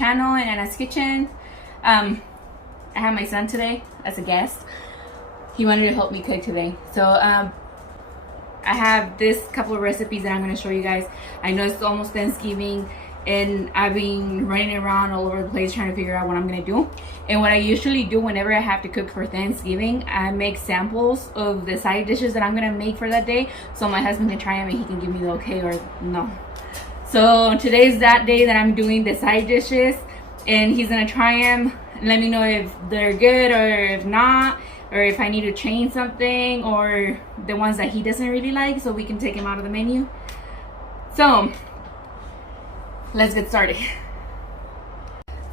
channel in Anna's Kitchen. I have my son today as a guest. He wanted to help me cook today. So I have this couple of recipes that I'm going to show you guys. I know it's almost Thanksgiving and I've been running around all over the place trying to figure out what I'm going to do. And what I usually do whenever I have to cook for Thanksgiving, I make samples of the side dishes that I'm going to make for that day, so my husband can try them and he can give me the okay or no. So today's that day that I'm doing the side dishes, and he's going to try them. Let me know if they're good or if not, or if I need to change something, or the ones that he doesn't really like, so we can take him out of the menu. So let's get started.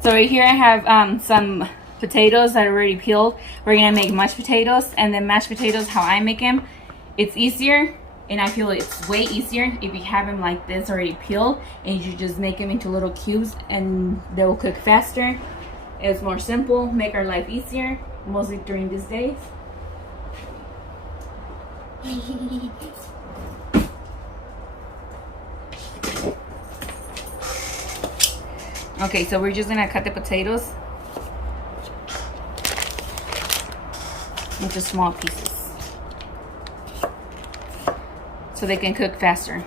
So right here I have some potatoes that are already peeled. We're gonna make mashed potatoes, and then mashed potatoes, how I make them, it's easier, and I feel it's way easier if you have them like this already peeled and you just make them into little cubes, and they will cook faster. It's more simple, make our life easier, mostly during these days. Okay, so we're just gonna cut the potatoes into small pieces so they can cook faster.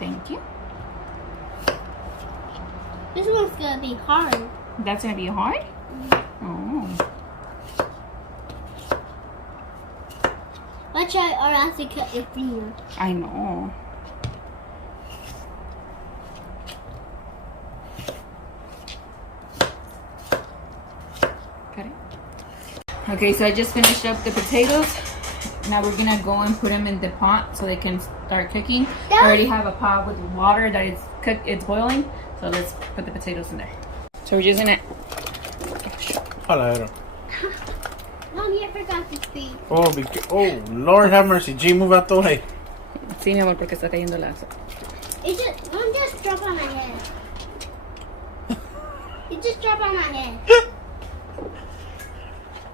Thank you. This one's gonna be hard. That's gonna be hard? Oh. Watch out or else you cut your finger. I know. Got it. Okay, so I just finished up the potatoes. Now we're gonna go and put them in the pot so they can start cooking. I already have a pot with water that it's boiling. So let's put the potatoes in there. So we're just gonna. Mommy, I forgot to speak. Oh, Lord have mercy. G, move out the way. Sí, mi amor, porque está cayendo la. Don't just drop on my head. It just dropped on my head.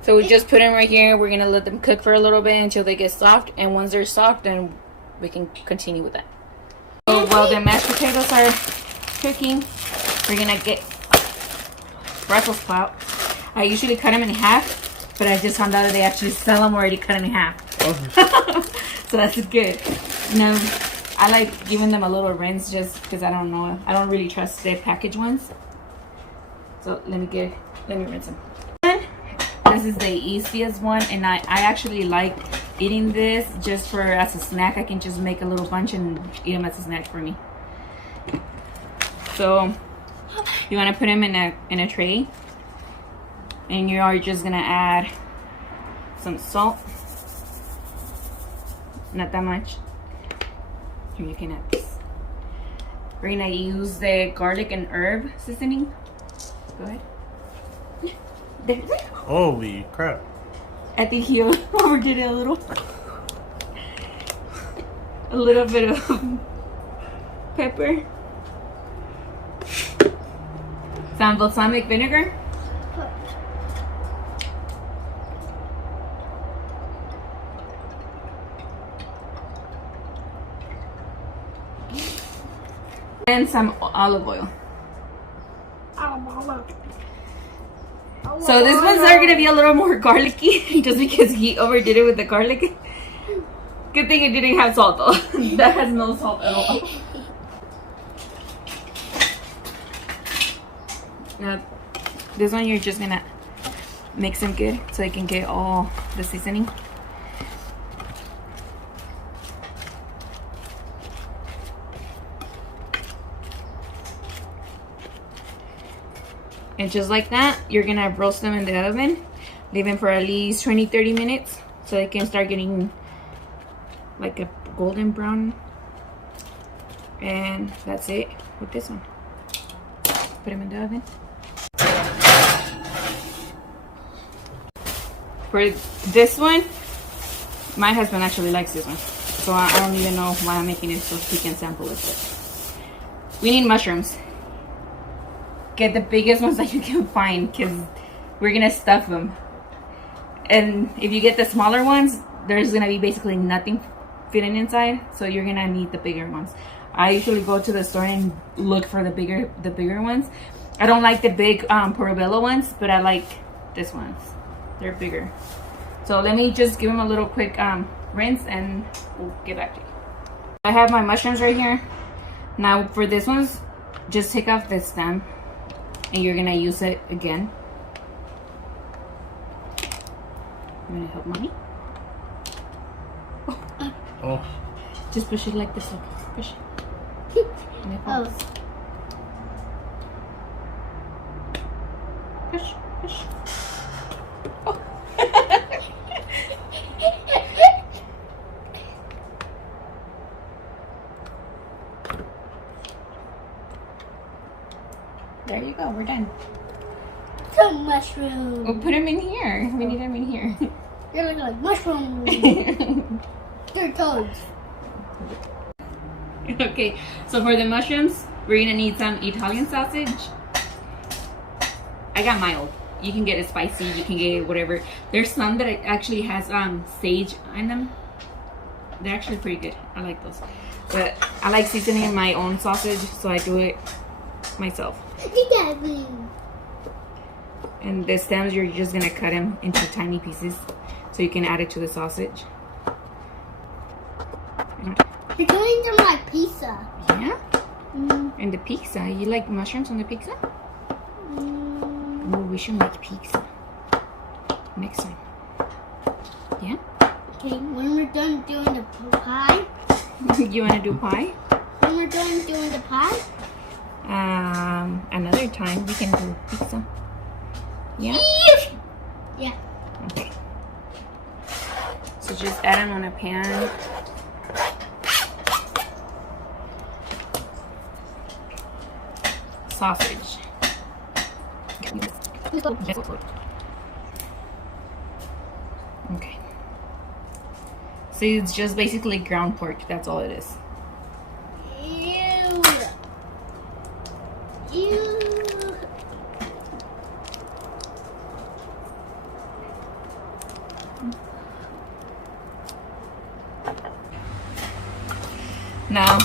So we just put them right here. We're gonna let them cook for a little bit until they get soft, and once they're soft, then we can continue with that. So while the mashed potatoes are cooking, we're gonna get Brussels sprouts. I usually cut them in half, but I just found out that they actually sell them already cut in half. Oh. So that's good. Now I like giving them a little rinse just because I don't know, I don't really trust the packaged ones. So let me rinse them. This is the easiest one, and I actually like eating this just for as a snack. I can just make a little bunch and eat them as a snack for me. So you want to put them in a tray, and you are just gonna add some salt, not that much. Here, you can add this. We're gonna use the garlic and herb seasoning. Go ahead. There. Holy crap. I think he overdid it a little. A little bit of pepper. Some balsamic vinegar. And some olive oil. So these ones are gonna be a little more garlicky just because he overdid it with the garlic. Good thing it didn't have salt though. That has no salt at all. Now, this one you're just gonna mix them good so they can get all the seasoning. And just like that, you're gonna roast them in the oven. Leave them for at least 20-30 minutes so they can start getting like a golden brown. And that's it with this one. Put them in the oven. For this one, my husband actually likes this one. So I don't even know why I'm making it so he can sample it. But we need mushrooms. Get the biggest ones that you can find because we're gonna stuff them. And if you get the smaller ones, there's gonna be basically nothing fitting inside, so you're gonna need the bigger ones. I usually go to the store and look for the bigger ones. I don't like the big portobello ones, but I like this ones. They're bigger. So let me just give them a little quick rinse and we'll get back to you. I have my mushrooms right here. Now for this ones, just take off this stem and you're gonna use it again. I'm gonna help mommy. Oh. Just push it like this. Push it. And it falls. Push, push. Oh. There you go, we're done. Some mushrooms. We'll put them in here. We need them in here. They look like mushrooms. They're toads. Okay, so for the mushrooms, we're gonna need some Italian sausage. I got mild. You can get it spicy, you can get it whatever. There's some that actually has sage in them. They're actually pretty good. I like those. But I like seasoning my own sausage, so I do it myself. And the stems, you're just gonna cut them into tiny pieces so you can add it to the sausage. You're doing them like pizza. Yeah? And the pizza, you like mushrooms on the pizza? Oh, we should make pizza next time. Yeah? Okay, when we're done doing the pie. You wanna do pie? When we're done doing the pie. Another time we can do pizza. Yeah? Yeah. Okay. So just add them on a pan. Sausage. Okay. So it's just basically ground pork. That's all it is. Ew. Ew. Now,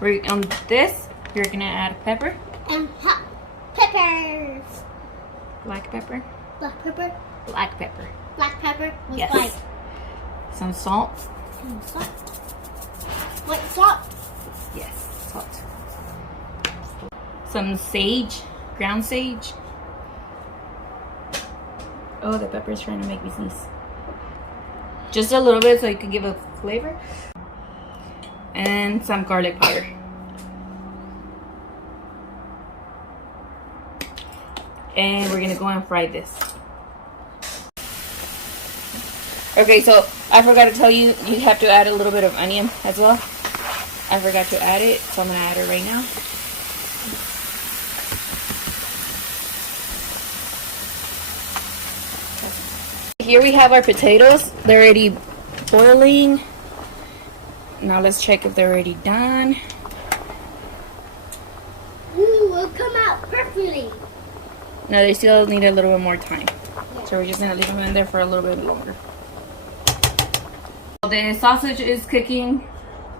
we're on this. You're gonna add pepper. And hot peppers. Black pepper. Black pepper. Black pepper. Black pepper with Yes. white. Some salt. And salt. White salt. Yes, salt. Some sage, ground sage. Oh, the pepper's trying to make me sneeze. Just a little bit so it can give a flavor. And some garlic powder. And we're gonna go and fry this. Okay, so I forgot to tell you, you have to add a little bit of onion as well. I forgot to add it, so I'm gonna add it right now. Here we have our potatoes. They're already boiling. Now let's check if they're already done. Ooh, will come out perfectly. No, they still need a little bit more time. So we're just gonna leave them in there for a little bit longer. While the sausage is cooking,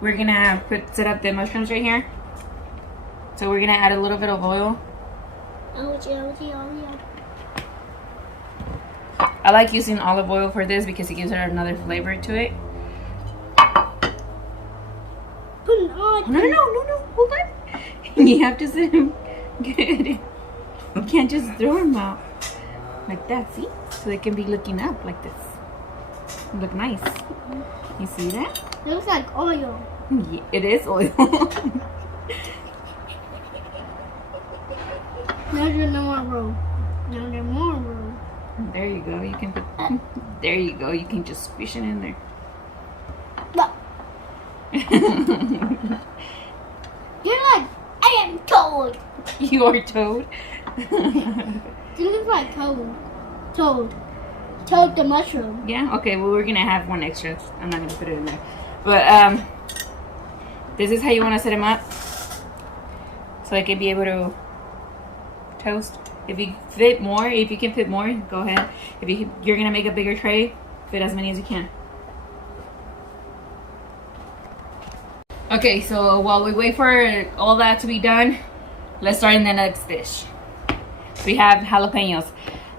we're gonna set up the mushrooms right here. So we're gonna add a little bit of oil. Oh, yeah. I like using olive oil for this because it gives it another flavor to it. Put it on. No, hold on. You have to sit them good. You can't just throw them out like that, see? So they can be looking up like this. Look nice. You see that? It looks like oil. Yeah, it is oil. Now there's no more room. Now there's more room. There you go. You can put, there you go. You can just squish it in there. Look. You're like, I am toad. You are toad. You look like toad. Toad the mushroom. Yeah. Okay. Well, we're gonna have one extra. I'm not gonna put it in there. But this is how you want to set them up, so they can be able to toast. If you fit more, if you can fit more, go ahead. If you're gonna make a bigger tray, fit as many as you can. Okay, so while we wait for all that to be done, let's start in the next dish. We have jalapeños.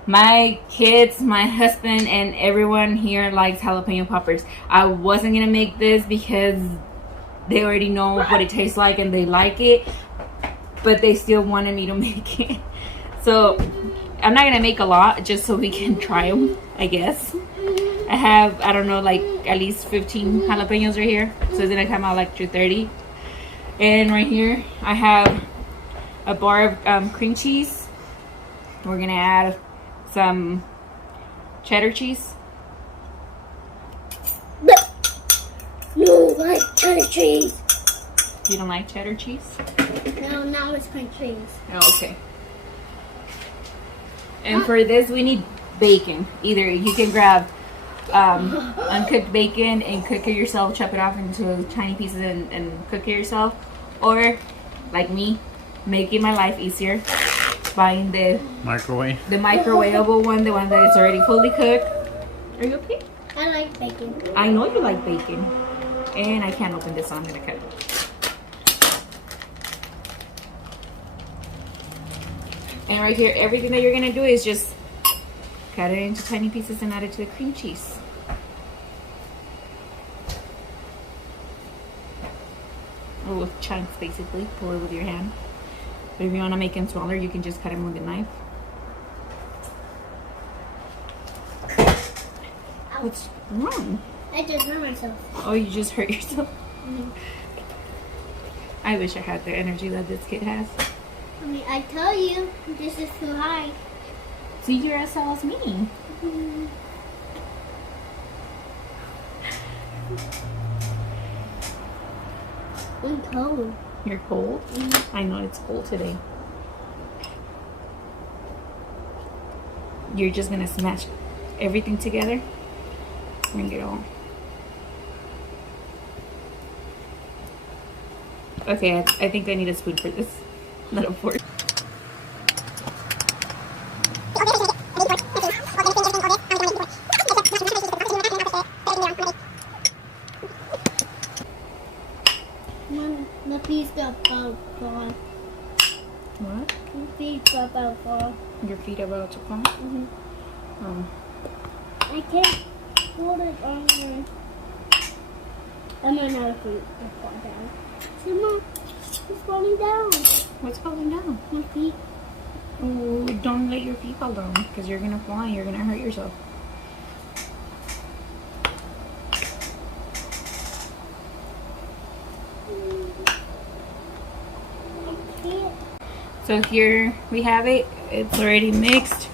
My kids, my husband, and everyone here likes jalapeno poppers. I wasn't gonna make this because they already know what it tastes like and they like it, but they still wanted me to make it. So I'm not gonna make a lot just so we can try them, I guess. I have, I don't know, like at least 15 jalapenos right here, so it's gonna come out like 230. And right here I have a bar of cream cheese. We're gonna add some cheddar cheese. No, like cheddar cheese. You don't like cheddar cheese? No, now it's cream cheese. Oh, okay. And for this we need bacon. Either you can grab uncooked bacon and cook it yourself, chop it off into tiny pieces and cook it yourself, or like me, making my life easier, buying the microwavable one, the one that is already fully cooked. Are you okay? I like bacon. I know you like bacon. And I can't open this, so I'm gonna cut it. And right here, everything that you're gonna do is just cut it into tiny pieces and add it to the cream cheese. Little chunks, basically. Pull it with your hand. But if you want to make them smaller, you can just cut them with a knife. What's wrong? I just hurt myself. Oh, you just hurt yourself? Mm-hmm. I wish I had the energy that this kid has. I mean, I tell you, this is too high. See, you're as tall as me. Mm-hmm. I'm cold. You're cold? Mm-hmm. I know it's cold today. You're just gonna smash everything together. Bring it all. Okay, I think I need a spoon for this. Not a fork. The piece got fall. What? The piece got fall. Your feet are about to fall? Mm-hmm. Oh. I can't hold it on there. I'm another feet to fall down. See, Mom, it's falling down. What's falling down? My feet. Oh, don't let your feet fall down because you're gonna fly. You're gonna hurt yourself. So here we have it. It's already mixed.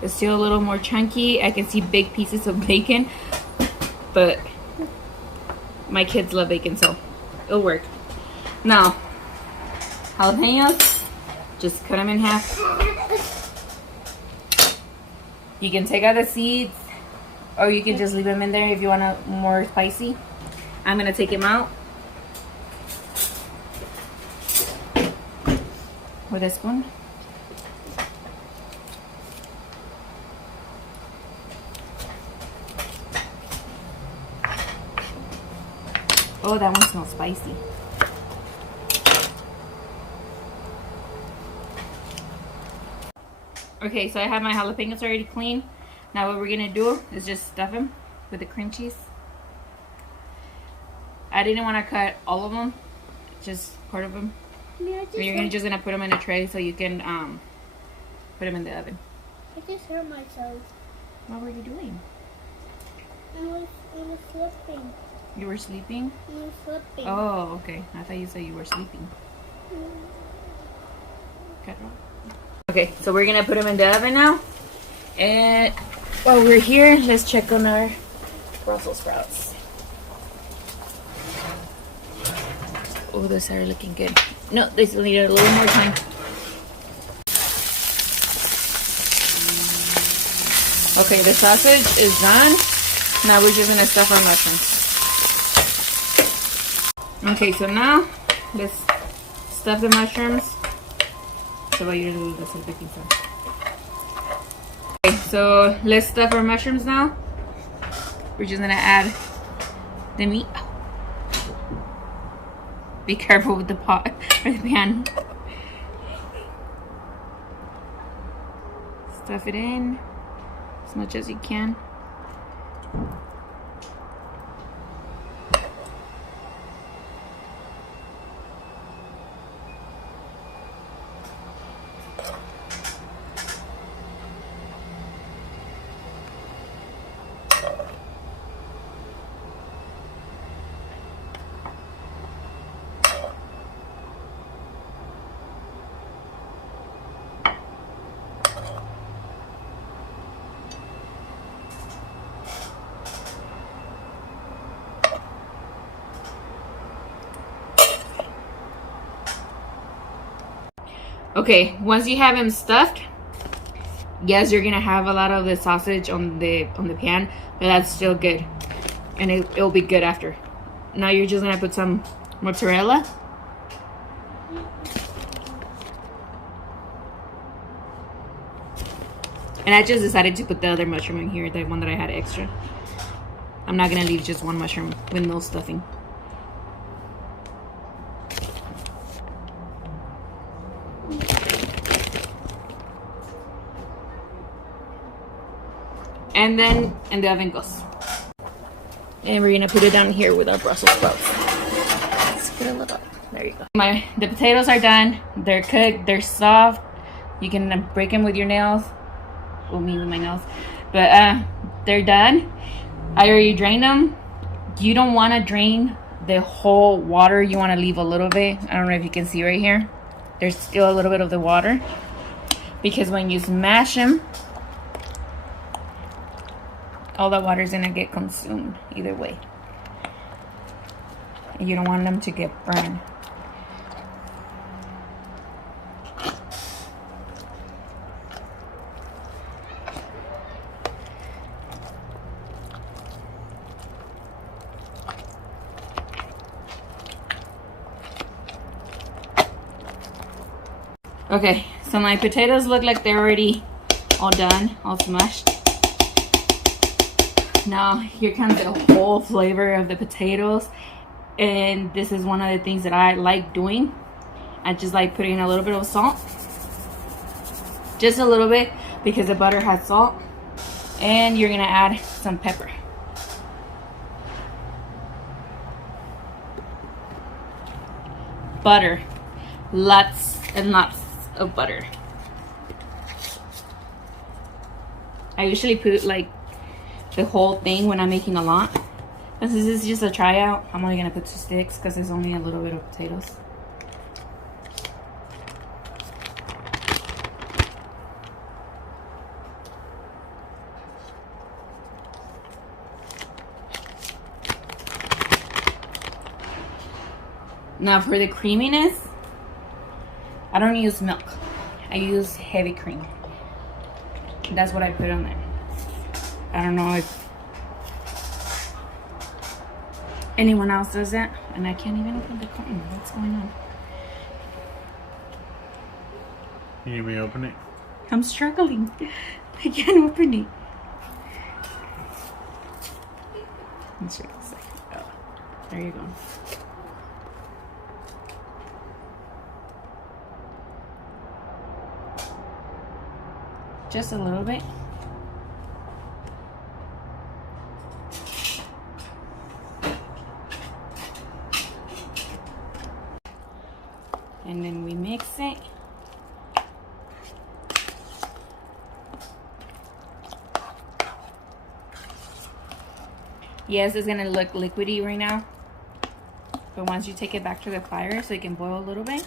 It's still a little more chunky. I can see big pieces of bacon, but my kids love bacon, so it'll work. Now, jalapenos, just cut them in half. You can take out the seeds, or you can just leave them in there if you want a more spicy. I'm gonna take them out with a spoon. Oh, that one smells spicy. Okay, so I have my jalapenos already clean. Now what we're gonna do is just stuff them with the cream cheese. I didn't want to cut all of them, just part of them. Yeah, You're just gonna put them in a tray so you can put them in the oven. I just hurt myself. What were you doing? I was slipping. You were sleeping? I was slipping. Oh, okay. I thought you said you were sleeping. Okay, so we're gonna put them in the oven now. And while we're here, let's check on our Brussels sprouts. Oh, those are looking good. No, they still need a little more time. Okay, the sausage is done. Now we're just gonna stuff our mushrooms. Okay, so now let's stuff the mushrooms. Okay, so let's stuff our mushrooms now. We're just gonna add the meat. Be careful with the pot or the pan. Stuff it in as much as you can. Okay, once you have him stuffed, yes, you're gonna have a lot of the sausage on the pan, but that's still good, and it'll be good after. Now you're just gonna put some mozzarella. And I just decided to put the other mushroom in here, the one that I had extra. I'm not gonna leave just one mushroom with no stuffing. And then in the oven goes. And we're gonna put it down here with our Brussels sprouts. Let's get a little, there you go. The potatoes are done. They're cooked, they're soft. You can break them with your nails. Well, me with my nails. But they're done. I already drained them. You don't wanna drain the whole water. You wanna leave a little bit. I don't know if you can see right here. There's still a little bit of the water. Because when you smash them, all the water is gonna get consumed either way. And you don't want them to get burned. Okay, so my potatoes look like they're already all done, all smashed. Now here comes the whole flavor of the potatoes, and this is one of the things that I like doing. I just like putting a little bit of salt, just a little bit, because the butter has salt, and you're gonna add some pepper. Butter, lots and lots of butter. I usually put like the whole thing when I'm making a lot. This is just a tryout. I'm only gonna put 2 sticks because there's only a little bit of potatoes. Now for the creaminess, I don't use milk. I use heavy cream. That's what I put on there. I don't know if anyone else does that. And I can't even open the carton. What's going on? Can you open it? I'm struggling. I can't open it. Let's check this out. Oh, there you go. Just a little bit. And then we mix it. Yes, it's gonna look liquidy right now, but once you take it back to the fire so it can boil a little bit,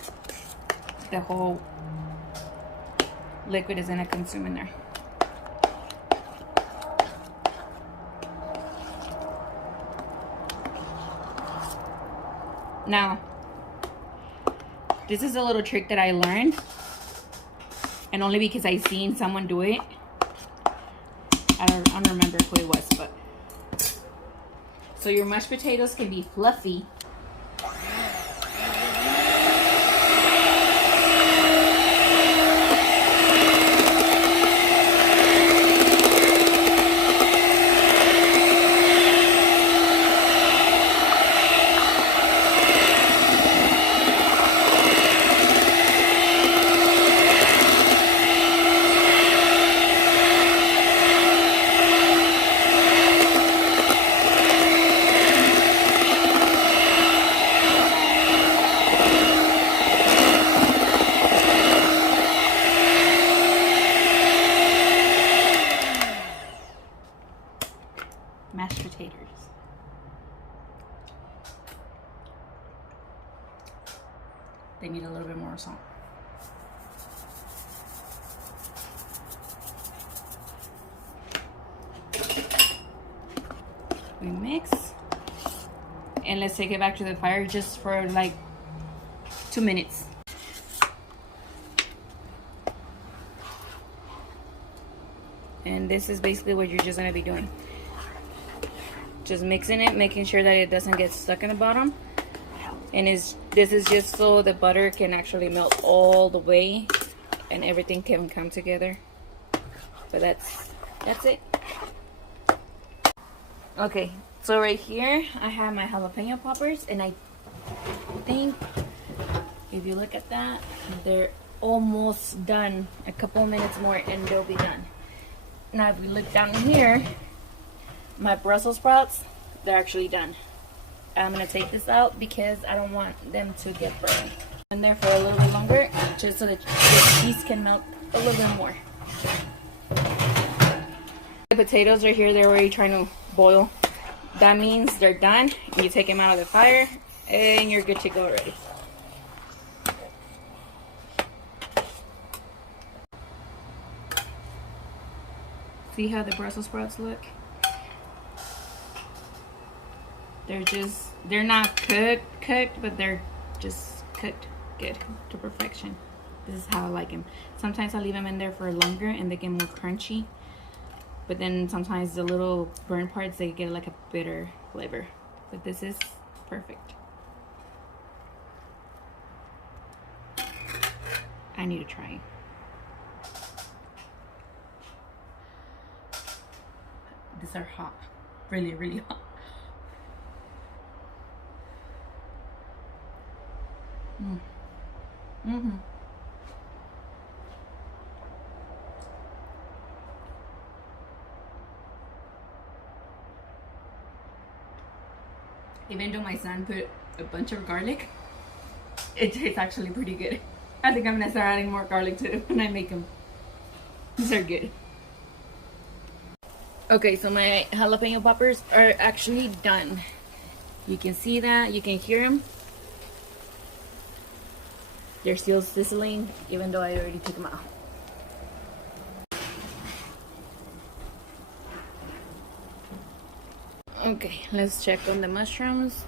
the whole liquid is gonna consume in there. Now, this is a little trick that I learned, and only because I seen someone do it. I don't remember who it was, but so your mashed potatoes can be fluffy. taters. They need a little bit more salt. We mix. And let's take it back to the fire just for like 2 minutes. And this is basically what you're just gonna be doing. Just mixing it, making sure that it doesn't get stuck in the bottom. And this is just so the butter can actually melt all the way and everything can come together. But that's it. Okay, so right here I have my jalapeno poppers, and I think if you look at that, they're almost done. A couple minutes more and they'll be done. Now if we look down here, my Brussels sprouts, they're actually done. I'm gonna take this out because I don't want them to get burned. In there for a little bit longer, just so that the cheese can melt a little bit more. The potatoes are here, they're already trying to boil. That means they're done. You take them out of the fire and you're good to go already. See how the Brussels sprouts look? They're not cooked, but they're just cooked good to perfection. This is how I like them. Sometimes I leave them in there for longer and they get more crunchy. But then sometimes the little burnt parts, they get like a bitter flavor. But this is perfect. I need to try. These are hot. Really, really hot. Even though my son put a bunch of garlic, it tastes actually pretty good. I think I'm gonna start adding more garlic to it when I make them. These are good. Okay, so my jalapeno poppers are actually done. You can see that, you can hear them. They're still sizzling, even though I already took them out. Okay, let's check on the mushrooms.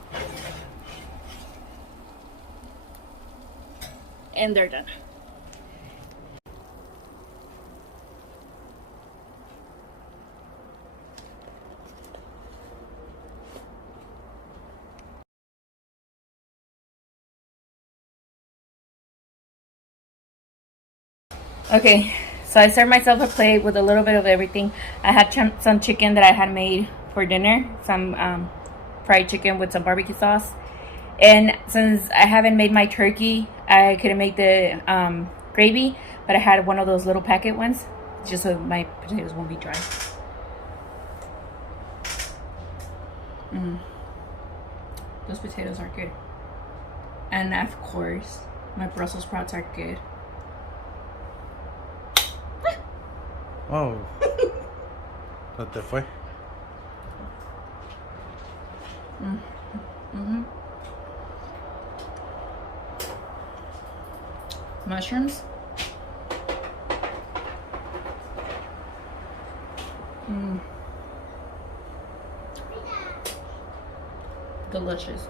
And they're done. Okay, so I served myself a plate with a little bit of everything. I had some chicken that I had made for dinner, some fried chicken with some barbecue sauce. And since I haven't made my turkey, I couldn't make the gravy, but I had one of those little packet ones, just so my potatoes won't be dry. Those potatoes are good. And of course, my Brussels sprouts are good. Oh. ¿No te fue? Mushrooms. Delicious.